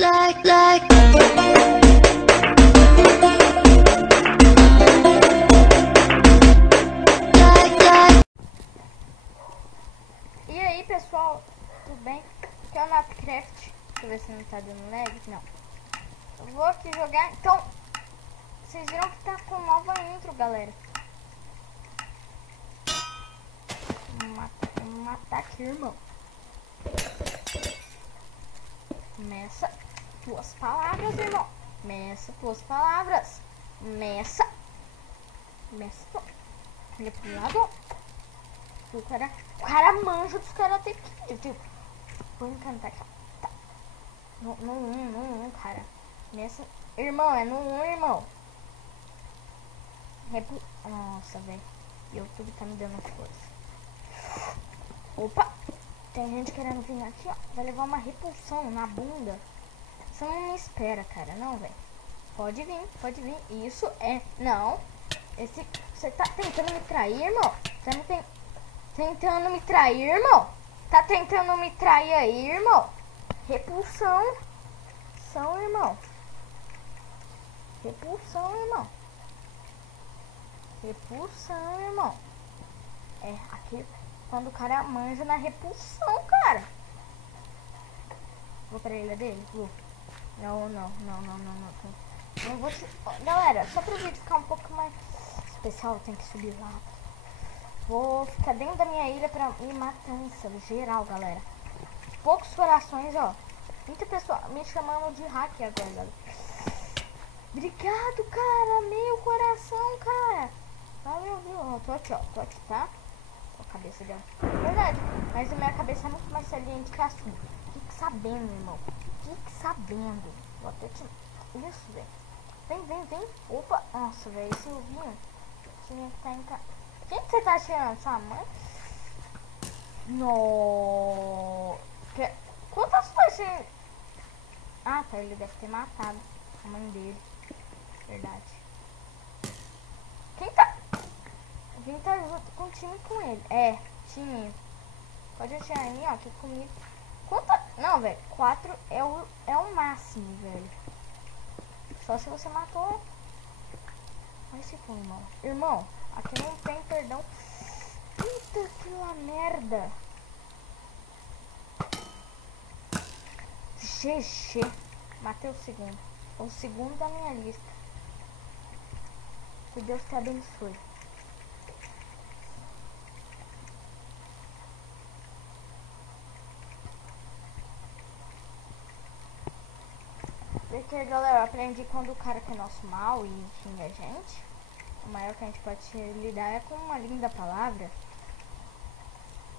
E aí pessoal, tudo bem? Aqui é o Natcraft. Deixa eu ver se não tá dando lag. Não. Eu vou aqui jogar. Então, vocês viram que tá com nova intro, galera. Vamos matar aqui, irmão. Começa tuas palavras, irmão. Começa tuas palavras. Começa. Olha pro lado. O cara manja dos Karate Kid, tipo. Vou encantar aqui. Tá. No 1, cara. Nessa. Irmão, é no 1, irmão. Nossa, velho. O YouTube tá me dando força. Opa! Tem gente querendo vir aqui, ó. Vai levar uma repulsão na bunda. Você não me espera, cara. Não, velho. Pode vir, pode vir. Isso é. Não. Você tá tentando me trair, irmão? Você não tem. Tentando me trair, irmão? Tá tentando me trair aí, irmão? Repulsão. Irmão. Repulsão, irmão. Repulsão, irmão. É, aqui quando o cara manja na repulsão, cara. Vou pra ilha dele? Vou. Não. Não vou te... Galera, só pro vídeo ficar um pouco mais especial, eu tenho que subir lá. Vou ficar dentro da minha ilha pra ir matança geral, galera. Poucos corações, ó. Muita pessoa me chamando de hack agora, galera. Obrigado, cara. Meu coração, cara. Valeu, viu? Tô aqui, ó. Tô aqui, tá? Com a cabeça dela. Verdade. Mas a minha cabeça é muito mais saliente que a sua. Fique sabendo, irmão. Fique sabendo. Vou até te... Isso, velho. Vem. Opa. Nossa, velho. Esse ovinho tinha que estar em casa. Quem que você tá tirando? Sua mãe? No. Quantas foi esse? Ah, tá. Ele deve ter matado a mãe dele. Verdade. Quem tá? Quem tá junto com o time com ele? É, time. Pode atirar em mim, ó. Aqui comigo. Quanta? Não, velho. 4 é o máximo, velho. Só se você matou. Mas se for, irmão. Irmão, aqui não tem perdão. Puta que la merda. GG. Matei o segundo. O segundo da minha lista. Que Deus te abençoe. Porque, galera, eu aprendi quando o cara quer nosso mal e xinga a gente. O maior que a gente pode lidar é com uma linda palavra.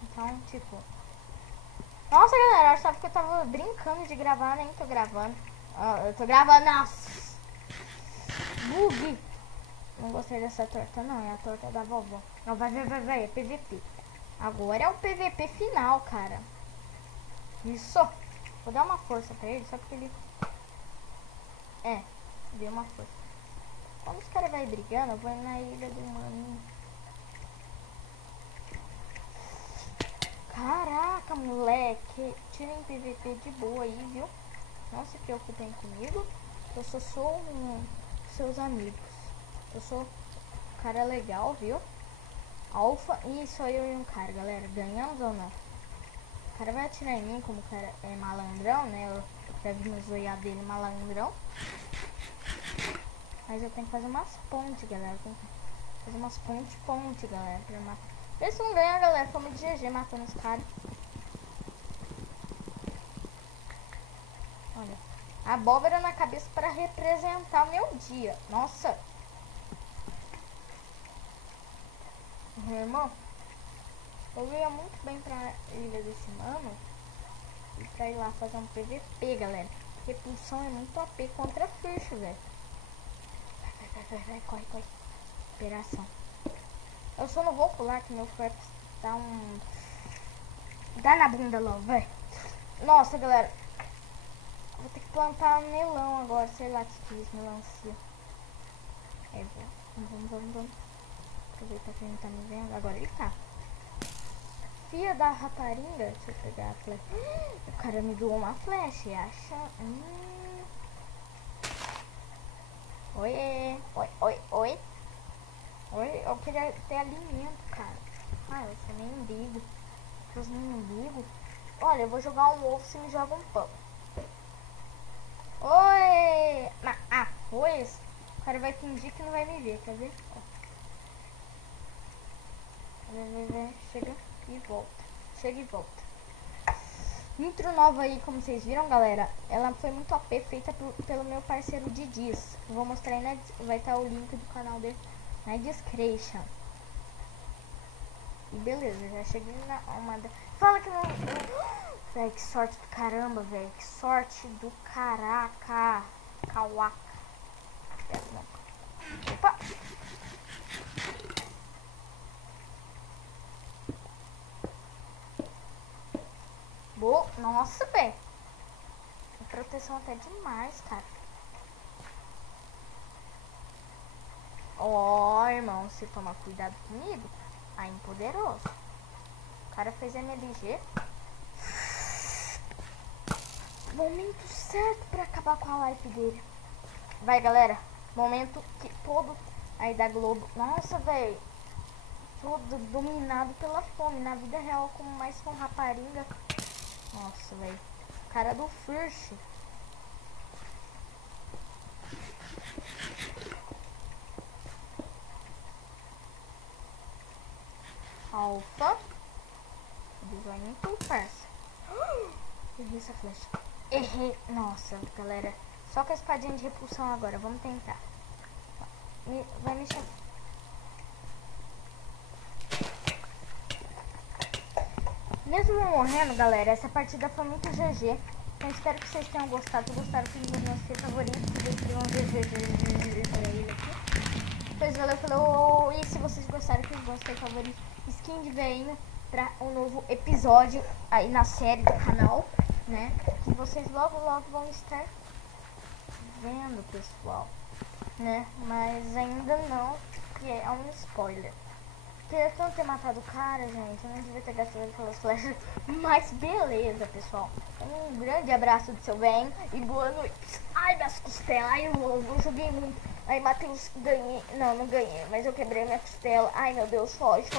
Então, tipo... Nossa, galera, eu achava que eu tava brincando de gravar, nem tô gravando. Eu tô gravando, nossa! Bug! Não gostei dessa torta, não. É a torta da vovó. Não, vai, é PVP. Agora é o PVP final, cara. Isso! Vou dar uma força pra ele, só porque ele... É, deu uma força. Quando os caras vai brigando, eu vou na ilha do maninho. Caraca, moleque. Tirem PVP de boa aí, viu? Não se preocupem comigo. Eu só sou seus amigos. Eu sou um cara legal, viu? Alfa. E só eu e um cara, galera. Ganhamos ou não? O cara vai atirar em mim como o cara é malandrão, né? Eu já vi no zoiar dele malandrão. Mas eu tenho que fazer umas pontes, galera. Eu tenho que fazer umas pontes, galera. Pra matar. Vê se não ganha, galera. Fomos de GG matando os caras. Olha. Abóbora na cabeça para representar o meu dia. Nossa. Meu irmão. Eu ia muito bem pra ilha desse mano. E pra ir lá fazer um PVP, galera. Repulsão é muito OP contra fish, velho. Vai, corre. Operação. Eu só não vou pular que meu corpo tá um... Dá na bunda logo, vai. Nossa, galera. Vou ter que plantar melão agora. Sei lá que diz, melancia. É, vamos. Aproveitar que ele não tá me vendo. Agora ele tá. filha da rapariga. Deixa eu pegar a flecha. O cara me doou uma flecha e acha... Oi, oi, oi, oi. Oi, eu queria ter alimento, cara. Ah, eu sou mendigo. Seus mendigos. Olha, eu vou jogar um ovo se me joga um pão. Oi! Arroz? O cara vai fingir que não vai me ver, quer ver? Chega e volta. Chega e volta. Intro nova aí, como vocês viram, galera. Ela foi muito OP, feita pelo meu parceiro Didis. Vou mostrar aí, vai estar o link do canal dele na descrição. E beleza, já cheguei na uma... Fala que não... Véi, que sorte do caramba, velho. Que sorte do caraca. Cauaca. Opa! Boa. Nossa, velho. Proteção até demais, cara. Ó, irmão, se tomar cuidado comigo, aí poderoso. O cara fez MLG. Momento certo pra acabar com a live dele. Vai, galera. Momento que todo aí da Globo. Nossa, velho. Todo dominado pela fome. Na vida real, como mais com rapariga. Nossa, velho. Cara do First. Alfa. Design por parça. Errei essa flecha. Errei. Nossa, galera. Só com a espadinha de repulsão agora. Vamos tentar. Vai mexer. Mesmo morrendo, galera, essa partida foi muito GG. Então espero que vocês tenham gostado. Gostaram dos meus favoritos. Deixem um GG pra ele aqui. Pois valeu, falou. E se vocês gostaram, que gostei favorito, skin de veinho para um novo episódio aí na série do canal, né? Que vocês logo vão estar vendo, pessoal, né? Mas ainda não, que é um spoiler. Queria tanto ter matado o cara, gente. Eu não devia ter gastado aquelas flechas. Mas beleza, pessoal. Um grande abraço do seu bem e boa noite. Ai, minhas costelas. Ai, eu joguei muito. Ai, matei os... Ganhei. Não ganhei. Mas eu quebrei minha costela. Ai, meu Deus. Foge.